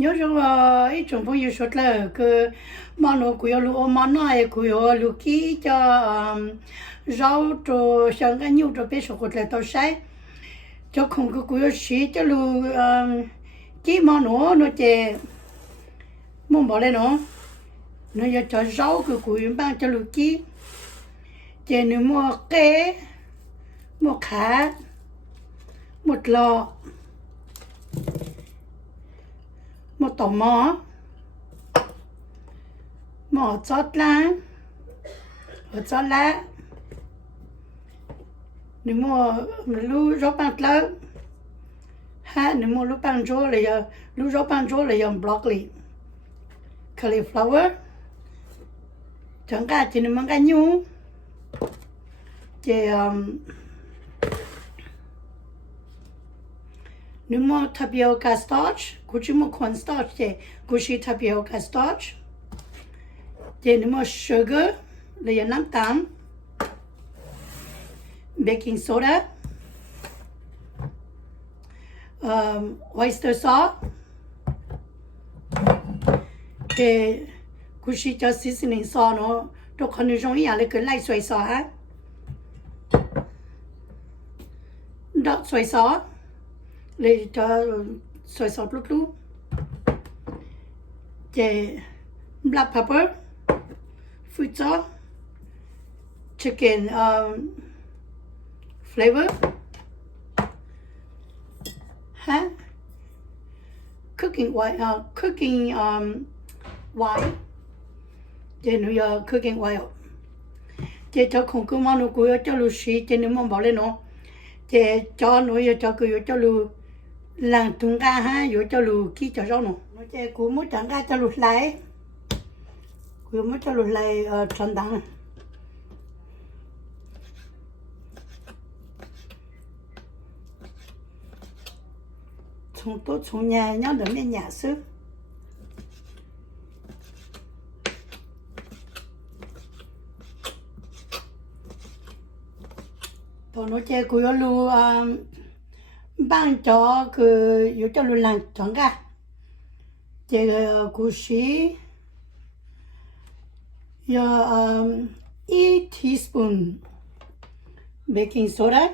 nhớ rồi ít trong phố yêu sốt là cái mà nó cũng yêu lu mà nó ai cũng yêu lu kí cho rau cho sang cái nhiều cho bé sốt là tao sai cho không có cũng yêu xí cho lu kí mà nó chè muốn bỏ lên nó giờ cho rau cái cũng yêu bán cho lu kí chè nếu mua cái mua cá một lọ một tổ mỏ chót lá ở chót lá nếu mua lú rau băng lớn ha nếu mua lú băng rau là giờ lú rau băng rau là giờ broccoli cauliflower chẳng cả chỉ nếu mang cái nhú thì nếu mua tapioca starch cũng chỉ mua cornstarch thì cũng chỉ tapioca starch thì nếu mua sugar là giờ năm tám baking soda oyster sauce thì cũng chỉ cho seasoning sauce nó tôi còn được dùng cái cái light soy sauce ha dark soy sauce lấy cho soy sauce lúc lúc thì black pepper food sauce chicken flavor ha cooking oil wine thì nó giờ cooking oil thì cho không cứ món nó cứ cho lu xí thì nếu mà bỏ lên nó thì cho nó giờ cho cứ cho lu làm tung ca ha rồi cho lu kí cho rau nó thì cứ muốn chẳng ca cho lu lại cứ muốn cho lu lại tròn đắng从nhà nhau đến bên nhà sư tôi nói chơi cứ yêu lu ban cho cứ yêu cho lu làm chọn cả chơi cú sĩ yêu 1 teaspoon baking soda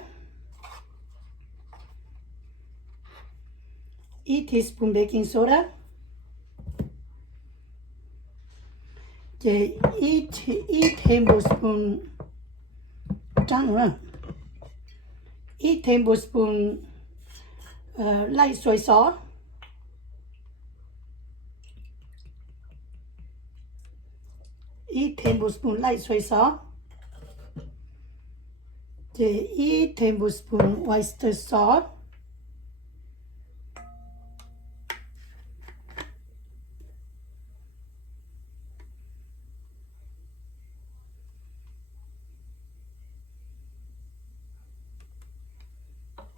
1 teaspoon baking soda thì 1 tablespoon trắng rồi 1 tablespoon light soy sauce 1 tablespoon light soy sauce thì 1 tablespoon oyster sauce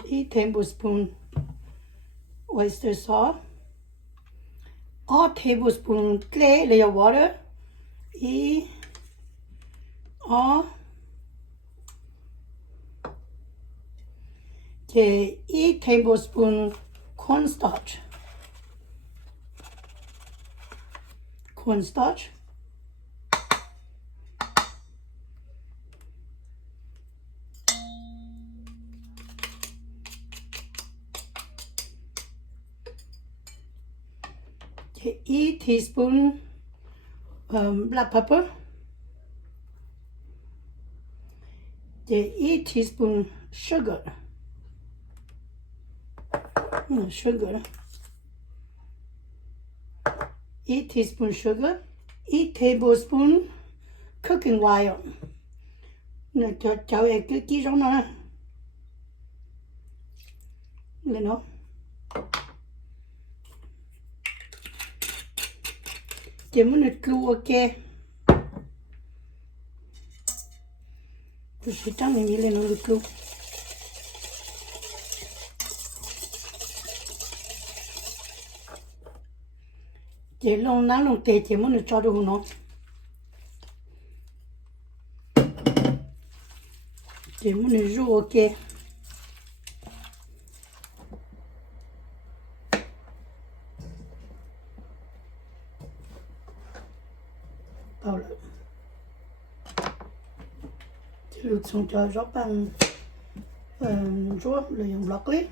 1 tablespoon oyster sauce 1 tablespoon clay layer water 1 tablespoon cornstarch 1 teaspoon black pepper 1 teaspoon sugar 1 teaspoon sugar 1 tablespoon cooking oil nè cho cái ký giống nó lên nó chỉ muốn được lưu ok tôi sẽ trắng mình lên nó được lưu chỉ lông nắng lông tê chỉ muốn được cho được nó chỉ muốn được ru ok vào rồi thì lúc xong cho rót bằng rúa là dùng lọc lý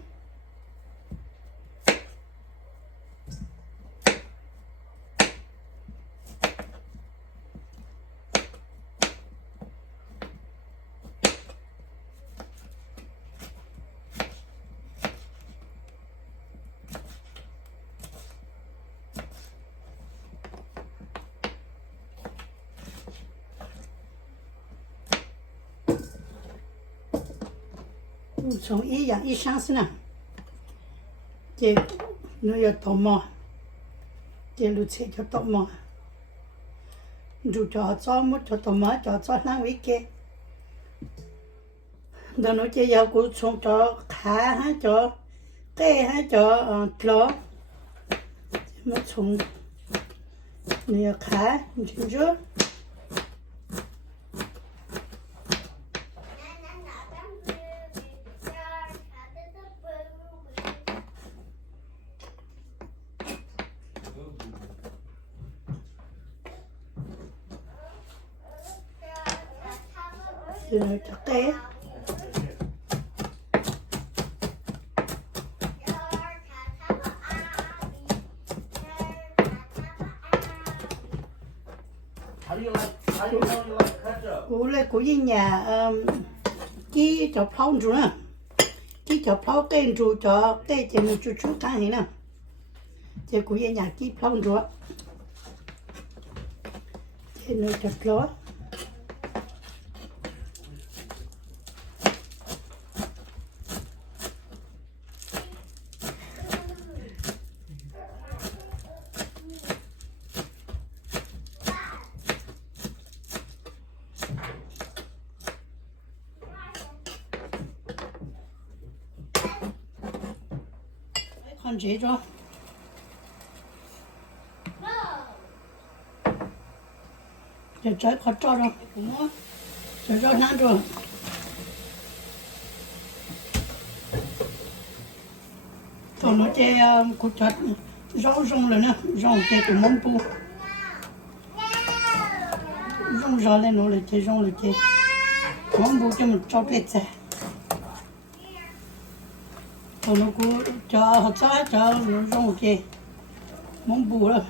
从一样一上是呢，这你要多么，这路车就多么，如就做么就多么，就做那位个，那侬这要过从就看哈就，盖哈就跳，么从你要看，你清楚？rồi cho té cú lên cú đi nhà cái cho phao rồi nè cái cho phao tên rồi cho tên chỉ một chút cái này nè chỉ cú đi nhà cái phao rồi chỉ nó chặt lúa con chế cho để trái khó cho rồi cũng cho nát rồi còn nó chơi cột chặt rau rong rồi nè rong chơi cũng mông bu rong ra lên nó là chơi rong là chơi mông bu cho mình cho bệt ra còn nó cũng cho họ cho nó rong chơi mông bu rồi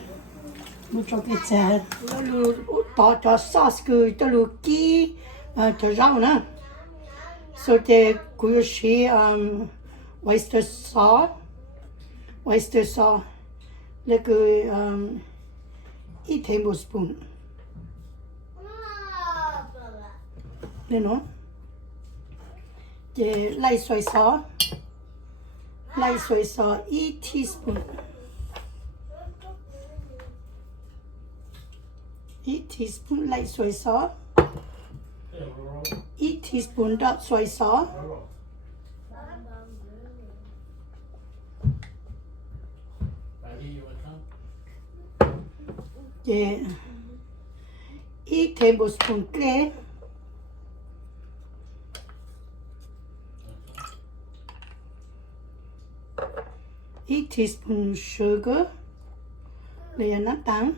bu cho bệt ra lu to cho sauce cứ cho lu kí cho rau nè so chơi cứ xí oyster sauce là cứ 1 tablespoon nên nó chơi light soy sauce 1 teaspoon 1 teaspoon light soy sauce 1 teaspoon dark soy sauce yeah 1 tablespoon clay 1 teaspoon sugar là nát tảng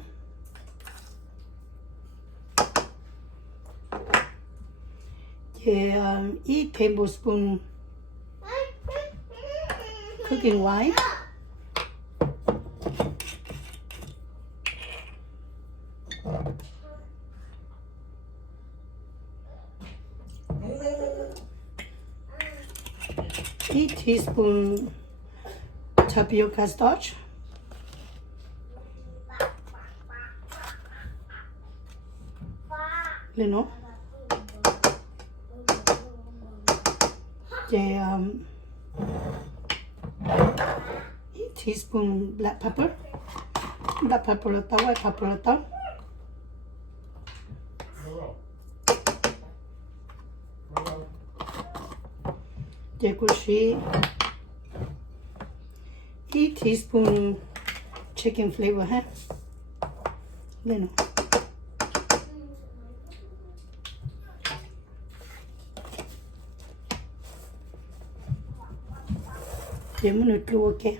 yeah 1 tablespoon cooking wine 1 teaspoon tapioca starch lên nó để 1 teaspoon black pepper là tao white pepper là tao để cô xí 1 teaspoon chicken flavor ha lên nó để mình nấu lúa kìa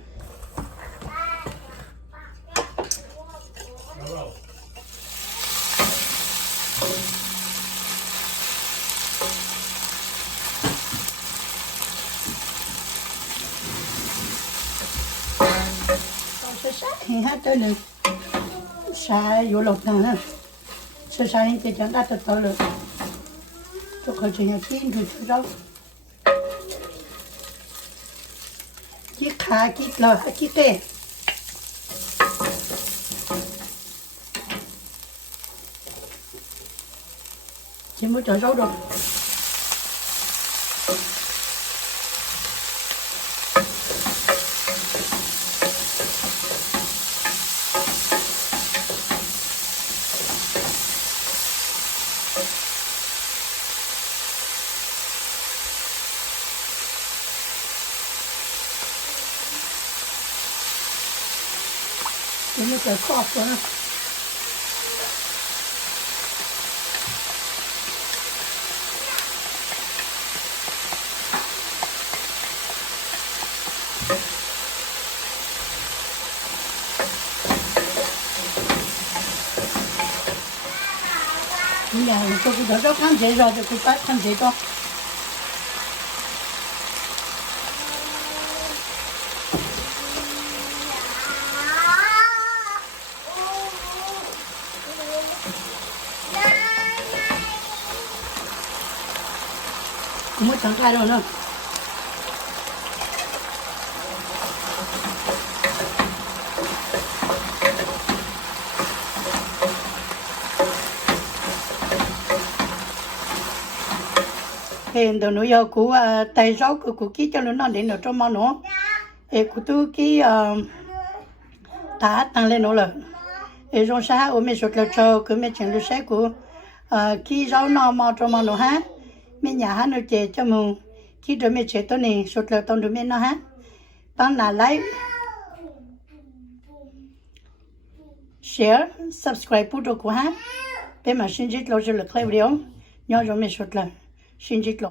thì hát tới nữa xả vô lột nào ha sơ xả hình thì chẳng đã tự tự được cho khỏi chỉ nhà chín rồi cho rau chiếc khá chiếc lò chiếc tê chỉ muốn cho rau rồi chỉ muốn cho kho nữa nhà tôi cũng đỡ khám chế rồi thì cũng bắt khám chế to cũng mới chẳng khai đâu nữa thì đồ nuôi của tay rau của kí cho nó đến ở trong món nữa thì của tôi cái thả tăng lên nó là thì trong xã ở mình sốt là cho cái mình chẳng được sẽ của khi rau nó mà trong món nữa ha mình nhà hát nó chế cho mình khi rồi mình chế tôi này sốt là tông rồi mình nó ha bằng là like share subscribe phụ đồ của ha bên mà xin chích lâu cho lực video nhớ rồi mình sốt là xin chích lâu